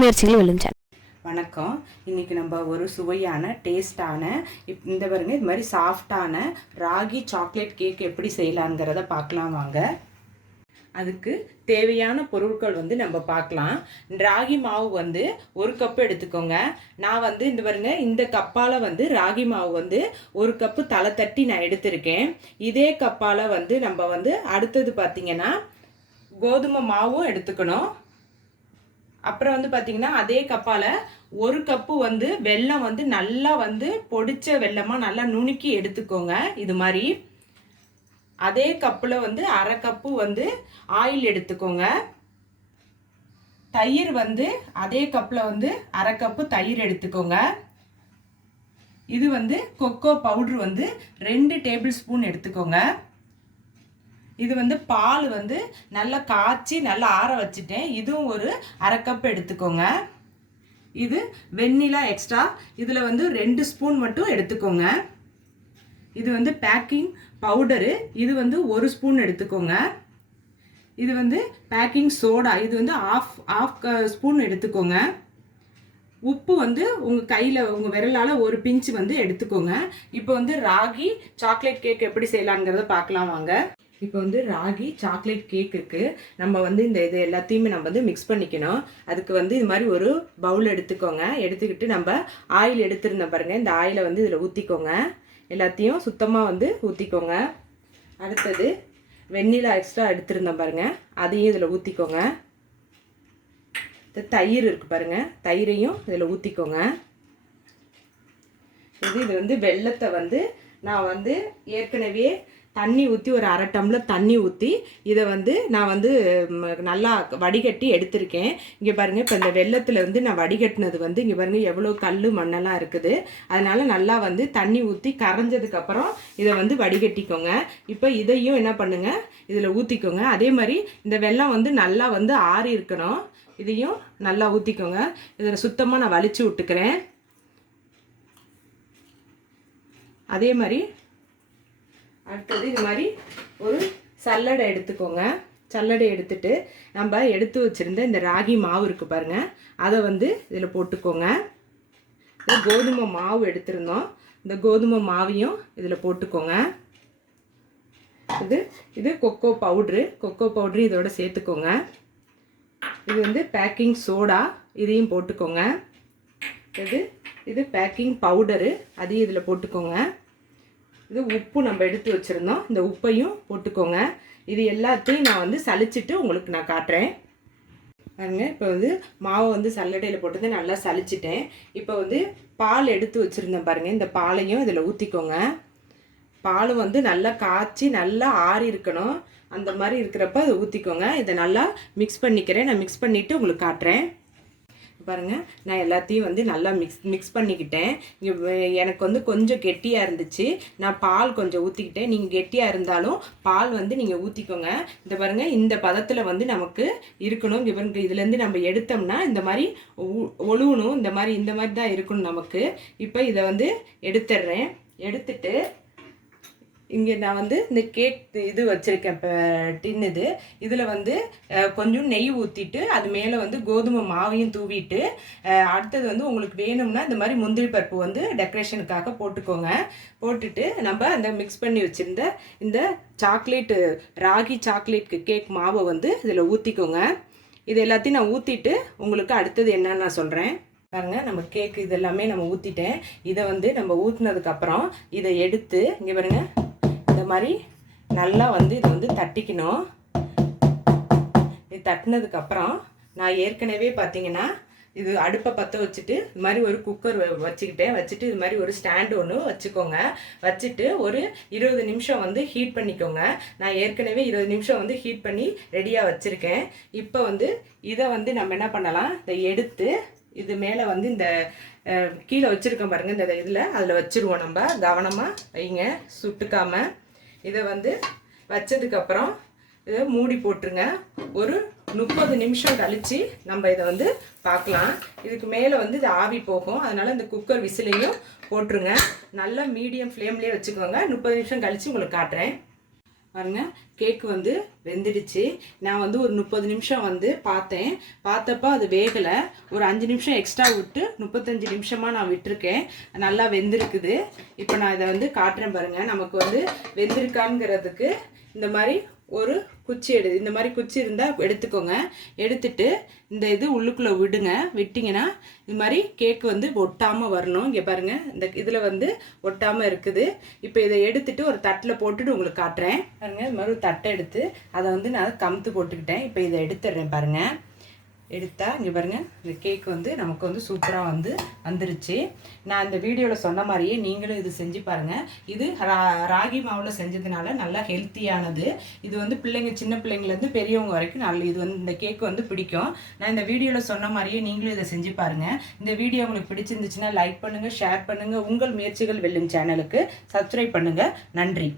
முயற்சிகள் வெல்லும் வணக்கம். இன்றைக்கி நம்ம ஒரு சுவையான டேஸ்டான இப் இந்த பாருங்க இது மாதிரி சாஃப்டான ராகி சாக்லேட் கேக் எப்படி செய்யலாங்கிறத பார்க்கலாம் வாங்க. அதுக்கு தேவையான பொருட்கள் வந்து நம்ம பார்க்கலாம். ராகி மாவு வந்து ஒரு கப்பு எடுத்துக்கோங்க. நான் வந்து இந்த பாருங்க இந்த கப்பால் வந்து ராகி மாவு வந்து ஒரு கப்பு தலை தட்டி நான் எடுத்திருக்கேன். இதே கப்பால் வந்து நம்ம வந்து அடுத்தது பார்த்தீங்கன்னா கோதுமை மாவும் எடுத்துக்கணும். அப்புறம் வந்து பார்த்தீங்கன்னா அதே கப்பால் ஒரு கப்பு வந்து வெல்லம் வந்து நல்லா வந்து பொடிச்ச வெல்லமாக நல்லா நுணுக்கி எடுத்துக்கோங்க. இது மாதிரி. அதே கப்பில் வந்து அரை கப்பு வந்து ஆயில் எடுத்துக்கோங்க. தயிர் வந்து அதே கப்பில் வந்து அரை கப்பு தயிர் எடுத்துக்கோங்க. இது வந்து கொக்கோ பவுட்ரு வந்து ரெண்டு டேபிள் ஸ்பூன் எடுத்துக்கோங்க. இது வந்து பால் வந்து நல்லா காய்ச்சி நல்லா ஆற வச்சுட்டேன். இதுவும் ஒரு அரை கப் எடுத்துக்கோங்க. இது வெண்ணிலா எக்ஸ்ட்ரா இதில் வந்து ரெண்டு ஸ்பூன் மட்டும் எடுத்துக்கோங்க. இது வந்து பேக்கிங் பவுடரு இது வந்து ஒரு ஸ்பூன் எடுத்துக்கோங்க. இது வந்து பேக்கிங் சோடா இது வந்து ஆஃப் ஆஃப் ஸ்பூன் எடுத்துக்கோங்க. உப்பு வந்து உங்கள் கையில் உங்கள் விரலால் ஒரு பிஞ்சு வந்து எடுத்துக்கோங்க. இப்போ வந்து ராகி சாக்லேட் கேக் எப்படி செய்யலாங்கிறத பார்க்கலாம் வாங்க. இப்போ வந்து ராகி சாக்லேட் கேக்குக்கு நம்ம வந்து இந்த இது எல்லாத்தையுமே நம்ம வந்து மிக்ஸ் பண்ணிக்கணும். அதுக்கு வந்து இது மாதிரி ஒரு பவுல் எடுத்துக்கோங்க. எடுத்துக்கிட்டு நம்ம ஆயில் எடுத்துருந்தோம் பாருங்கள் இந்த ஆயிலை வந்து இதில் ஊற்றிக்கோங்க எல்லாத்தையும் சுத்தமாக வந்து ஊற்றிக்கோங்க அடுத்தது வெண்ணிலா எக்ஸ்ட்ரா எடுத்துருந்தோம் பாருங்கள் அதையும் இதில் ஊற்றிக்கோங்க தயிர் இருக்குது பாருங்கள் தயிரையும் இதில் ஊற்றிக்கோங்க இது இது வந்து வெள்ளத்தை வந்து நான் வந்து ஏற்கனவே தண்ணி ஊற்றி ஒரு அரை டம்ளர் தண்ணி ஊற்றி இதை வந்து நான் வந்து நல்லா வடிகட்டி எடுத்திருக்கேன். இங்கே பாருங்கள் இப்போ இந்த வெள்ளத்தில் வந்து நான் வடிகட்டினது வந்து இங்கே பாருங்கள் எவ்வளோ கல் மண்ணெல்லாம் இருக்குது. அதனால் நல்லா வந்து தண்ணி ஊற்றி கரைஞ்சதுக்கப்புறம் இதை வந்து வடிகட்டிக்கோங்க. இப்போ இதையும் என்ன பண்ணுங்கள் இதில் ஊற்றிக்கோங்க அதே மாதிரி இந்த வெள்ளம் வந்து நல்லா வந்து ஆறி இருக்கணும். இதையும் நல்லா ஊற்றிக்கோங்க இதில் சுத்தமாக நான் வலிச்சு விட்டுக்கிறேன். அதே மாதிரி அடுத்தது இது மாதிரி ஒரு சல்லடை எடுத்துக்கோங்க. சல்லடை எடுத்துட்டு நம்ம எடுத்து வச்சுருந்த இந்த ராகி மாவு இருக்குது பாருங்கள் அதை வந்து இதில் போட்டுக்கோங்க. இது கோதுமை மாவு எடுத்திருந்தோம். இந்த கோதுமை மாவையும் இதில் போட்டுக்கோங்க. இது இது கொக்கோ பவுட்ரு கொக்கோ பவுட்ரு இதோட சேர்த்துக்கோங்க. இது வந்து பேக்கிங் சோடா இதையும் போட்டுக்கோங்க. இது இது பேக்கிங் பவுடரு அதையும் இதில் போட்டுக்கோங்க. இது உப்பு நம்ம எடுத்து வச்சுருந்தோம். இந்த உப்பையும் போட்டுக்கோங்க. இது எல்லாத்தையும் நான் வந்து சலிச்சிட்டு உங்களுக்கு நான் காட்டுறேன். பாருங்க இப்போ வந்து மாவை வந்து சல்லடையில் போட்டு நல்லா சலிச்சிட்டேன் இப்போ வந்து பால் எடுத்து வச்சுருந்தேன் பாருங்கள் இந்த பாலையும் இதில் ஊற்றிக்கோங்க பால் வந்து நல்லா காய்ச்சி நல்லா ஆறி இருக்கணும். அந்த மாதிரி இருக்கிறப்ப அதை ஊற்றிக்கோங்க இதை நல்லா மிக்ஸ் பண்ணிக்கிறேன். நான் மிக்ஸ் பண்ணிவிட்டு உங்களுக்கு காட்டுறேன். பாருங்க. நான் எல்லாத்தையும் வந்து நல்லா மிக்ஸ் மிக்ஸ் பண்ணிக்கிட்டேன். எனக்கு வந்து கொஞ்சம் கெட்டியாக இருந்துச்சு. நான் பால் கொஞ்சம் ஊற்றிக்கிட்டேன் நீங்கள் கெட்டியாக இருந்தாலும் பால் வந்து நீங்கள் ஊற்றிக்கோங்க இந்த பாருங்கள் இந்த பதத்தில் வந்து நமக்கு இருக்கணும். இங்கே இதுலேருந்து நம்ம எடுத்தோம்னா இந்த மாதிரி ஒழுகணும். இந்த மாதிரி இந்த மாதிரி தான் இருக்கணும் நமக்கு. இப்போ இதை வந்து எடுத்துடுறேன். எடுத்துட்டு இங்கே நான் வந்து இந்த கேக் இது வச்சுருக்கேன் இப்போ டின் இது. இதில் வந்து கொஞ்சம் நெய் ஊற்றிட்டு அது மேலே வந்து கோதுமை மாவையும் தூவிட்டு அடுத்தது வந்து உங்களுக்கு வேணும்னா இந்த மாதிரி முந்திரி பருப்பு வந்து டெக்கரேஷனுக்காக போட்டுக்கோங்க. போட்டுட்டு நம்ம அந்த மிக்ஸ் பண்ணி வச்சுருந்த இந்த சாக்லேட்டு ராகி சாக்லேட் கேக் மாவை வந்து இதில் ஊற்றிக்கோங்க இது எல்லாத்தையும் நான் ஊற்றிட்டு உங்களுக்கு அடுத்தது என்னன்னு நான் சொல்கிறேன் பாருங்க நம்ம கேக்கு இதெல்லாமே நம்ம ஊற்றிட்டேன் இதை வந்து நம்ம ஊற்றுனதுக்கப்புறம் இதை எடுத்து இங்கே பாருங்கள் இந்த மாதிரி நல்லா வந்து இதை வந்து தட்டிக்கணும். இது தட்டினதுக்கப்புறம் நான் ஏற்கனவே பார்த்தீங்கன்னா இது அடுப்பை பற்ற வச்சுட்டு இது மாதிரி ஒரு குக்கர் வச்சுக்கிட்டேன். வச்சுட்டு இது மாதிரி ஒரு ஸ்டாண்டு ஒன்று வச்சுக்கோங்க. வச்சுட்டு ஒரு இருபது நிமிஷம் வந்து ஹீட் பண்ணிக்கோங்க. நான் ஏற்கனவே இருபது நிமிஷம் வந்து ஹீட் பண்ணி ரெடியாக வச்சுருக்கேன். இப்போ வந்து இதை வந்து நம்ம என்ன பண்ணலாம்? இதை எடுத்து இது மேலே வந்து இந்த கீழே வச்சுருக்கோம் பாருங்கள் இந்த இதில். அதில் வச்சுருவோம் நம்ம. கவனமாக வைங்க. சுட்டுக்காமல் இதை வந்து வச்சதுக்கப்புறம் இதை மூடி போட்டுருங்க. ஒரு முப்பது நிமிஷம் கழித்து நம்ம இதை வந்து பார்க்கலாம் இதுக்கு மேலே வந்து இது ஆவி போகும். அதனால் இந்த குக்கர் விசிலையும் போட்டுருங்க. நல்லா மீடியம் ஃப்ளேம்லேயே வச்சுக்கோங்க. முப்பது நிமிஷம் கழித்து உங்களுக்கு காட்டுறேன். பாருங்க கேக் வந்து வெந்துடுச்சு. நான் வந்து ஒரு முப்பது நிமிஷம் வந்து பார்த்தேன். பார்த்தப்ப அது வேகலை. ஒரு அஞ்சு நிமிஷம் எக்ஸ்ட்ரா விட்டு முப்பத்தஞ்சு நிமிஷமாக நான் விட்டுருக்கேன். நல்லா வெந்திருக்குது. இப்போ நான் இதை வந்து காட்டுறேன் பாருங்கள் நமக்கு வந்து வெந்திருக்காங்கிறதுக்கு இந்த மாதிரி ஒரு குச்சி எடு இந்த மாதிரி குச்சி இருந்தால் எடுத்துக்கோங்க. எடுத்துட்டு இந்த இது உள்ளுக்குள்ளே விடுங்க. விட்டிங்கன்னா இது மாதிரி கேக் வந்து ஒட்டாமல் வரணும். இங்கே பாருங்கள் இந்த இதில் வந்து ஒட்டாமல் இருக்குது. இப்போ இதை எடுத்துட்டு ஒரு தட்டில் போட்டுட்டு உங்களுக்கு காட்டுறேன். பாருங்கள் இது மாதிரி ஒரு தட்டை எடுத்து அதை வந்து நான் கமுத்து போட்டுக்கிட்டேன். இப்போ இதை எடுத்துடுறேன் பாருங்கள் எடுத்தால் இங்கே பாருங்கள் இந்த கேக் வந்து நமக்கு வந்து சூப்பராக வந்து வந்துருச்சு. நான் இந்த வீடியோவில் சொன்ன மாதிரியே நீங்களும் இது செஞ்சு பாருங்கள் இது ரா ராகி மாவில் செஞ்சதுனால நல்லா ஹெல்த்தியானது இது வந்து பிள்ளைங்க சின்ன பிள்ளைங்கலேருந்து பெரியவங்க வரைக்கும் நல்ல இது வந்து இந்த கேக் வந்து பிடிக்கும். நான் இந்த வீடியோவில் சொன்ன மாதிரியே நீங்களும் இதை செஞ்சு பாருங்கள் இந்த வீடியோ உங்களுக்கு பிடிச்சிருந்துச்சுன்னா லைக் பண்ணுங்கள் ஷேர் பண்ணுங்கள் உங்கள் முயற்சிகள் வெல்லும் சேனலுக்கு சப்ஸ்கிரைப் பண்ணுங்கள் நன்றி.